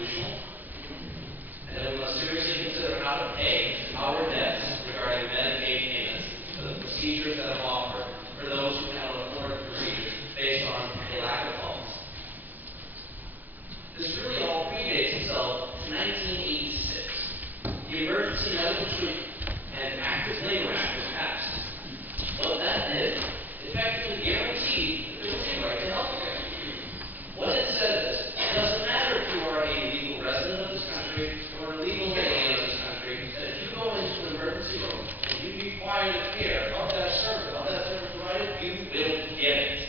unconstitutional, and that we must seriously consider how to pay our debts regarding Medicaid payments for the procedures that are offered for those who cannot afford the procedures based on a lack of funds. This really all predates itself to 1986. The Emergency Medical Treatment and Active Labor Act was passed. What that did effectively guaranteed that there was a right to health care. What it said is, it doesn't matter if you are a legal resident of this country or a legal alien of this country, that if you go into an emergency room and you require the care of that service provided, you will get it.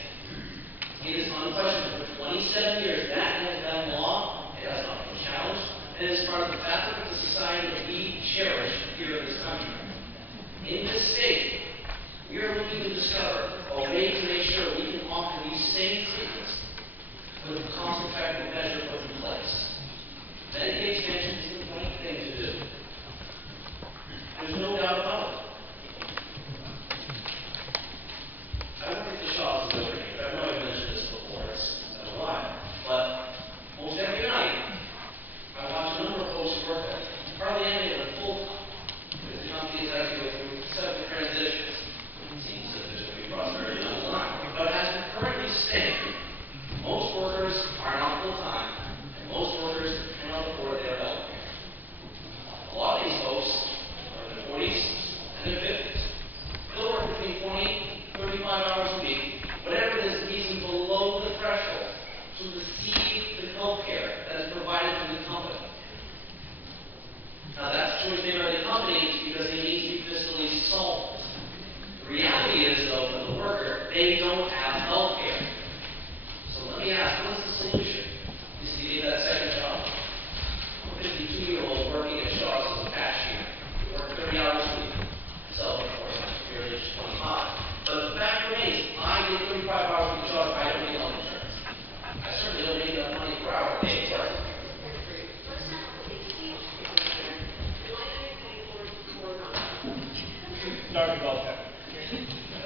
It is unquestionable. For 27 years, that has been law. It has not been challenged. And it is part of the fabric of the society that we cherish here in this country. In this state, we are looking to discover a way to make sure we can offer these same treatments with a cost-effective measure put in place. Medicaid expansion is the right thing to do. There's no doubt about it. I work at the Shaw's building. I know I've mentioned this before. It's been a while. But most every night, I watch a number of folks who work there. Hardly any of them full-time. Because the company is actually going through several transitions. It seems that there's going to be prosperity down the line. But as we currently stand, most workers are not full-time, and most workers cannot afford their health care. A lot of these folks are in their 40s and their 50s. They'll work between 20, 35 hours a week, whatever it is that keeps them below the threshold to receive the health care that is provided to the company. Now that's a choice made by the company because they need to be fiscally solvent. The reality is, though, for the worker, they don't have health care. So let me ask, what's the solution? Is to get that second job? I'm a 52-year-old working at Shaw's as a cashier. We work 30 hours a week. So, of course, I'm barely age 25. But the fact remains, I get 35 hours a week at Shaw's. I don't need health insurance. I certainly don't need enough money per hour to pay for it. Dr. Belcher.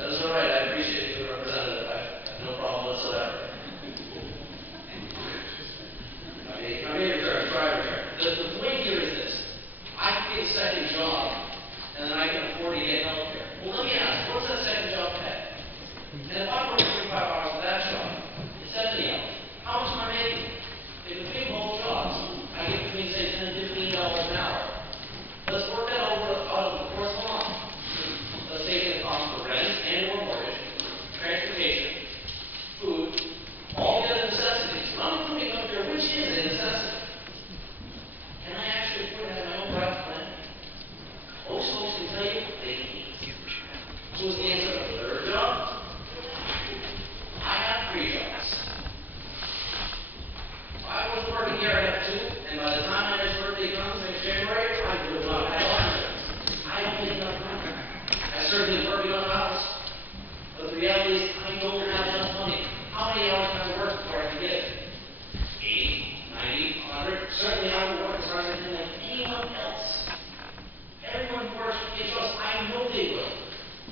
That is all right. I appreciate you, Representative. I have no problem whatsoever. I may return, try to return. The point here is this. I can get a second job, and then I can afford to get health care. Well, let me ask, what's that second job pay? And if I work 35 hours at that job, it's 70 hours. How much am I making? If between both jobs, I get between, say, $10 and $15 an hour. Let's work that over out of the course of a month. Let's take into cost for rent and or mortgage, transportation, food, all the other necessities. Not including up there, which is a necessity. Can I actually afford to have my own private plan? Most folks can tell you they can't. So is the answer a third job? I have 3 jobs. If I was working here, I'd have 2, and by the time my next birthday comes next January, I would not have health insurance. I don't need enough money. I certainly work in a house, but the reality is I don't have enough money. How many hours can I work before I can get it? 80, 90, 100? Certainly I will work as hard as I can like anyone else. Everyone who works for trust, I know they will.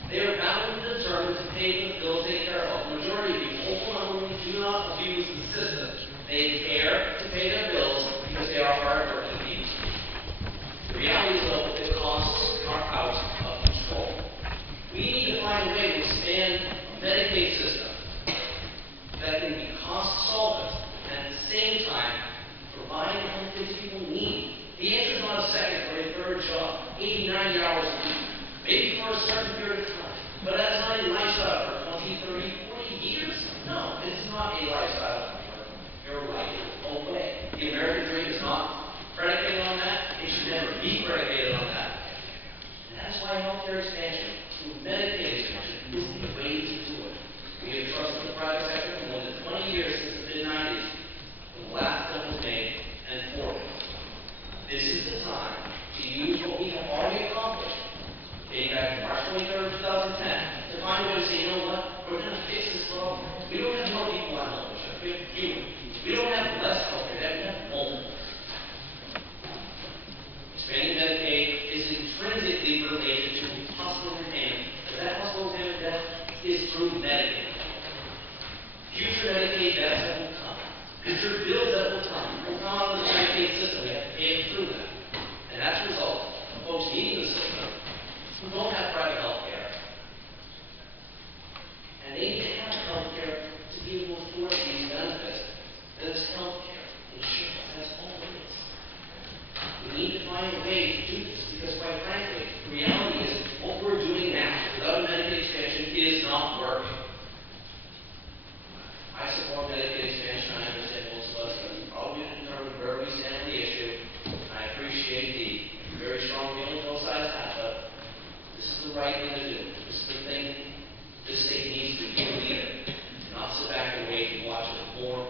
They are bound and determined to pay for the bills they care about. The majority of you, overwhelmingly, do not abuse the system. They care to pay their bills because they are hard-working people. The reality is, though, the costs are out of control. We need to find a way to expand a Medicaid system that can be cost-solvent and at the same time provide the health care people need. The answer is not a second or a third job, 80, 90 hours a week, maybe for a certain period of time. But that's not a lifestyle for 20, 30, 40 years. No, it's not a lifestyle for your life away. The American dream is not predicated on that. It should never be predicated on that. And that's why healthcare expansion through Medicaid expansion is the way to do it. We have trusted the private sector for more than 20 years since the mid-90s. The last step was made and forward. This is the time to use what we have already accomplished, dating back to March 23rd, 2010, to find a way to say, you know what, we're going to fix this problem. We don't have more people on health insurance. We have fewer. We don't have less health care. We have more. Expanding Medicaid is intrinsically related to hospital repayment, because that hospital repayment debt is through Medicaid. Medicaid system, we have to pay through that. And that's a result of folks needing the system who don't have private health care. And they need to have health care to be able to afford these benefits. And it's health care, insurance, that's all it is. We need to find a way to do this because, quite frankly, the reality is what we're doing now without a Medicaid expansion is not working. I support Medicaid expansion. I understand most of us are probably determined where we stand on the issue. I appreciate the very strong feeling both sides have, but this is the right thing to do. This is the thing this state needs to be a leader, not sit back and wait and watch it more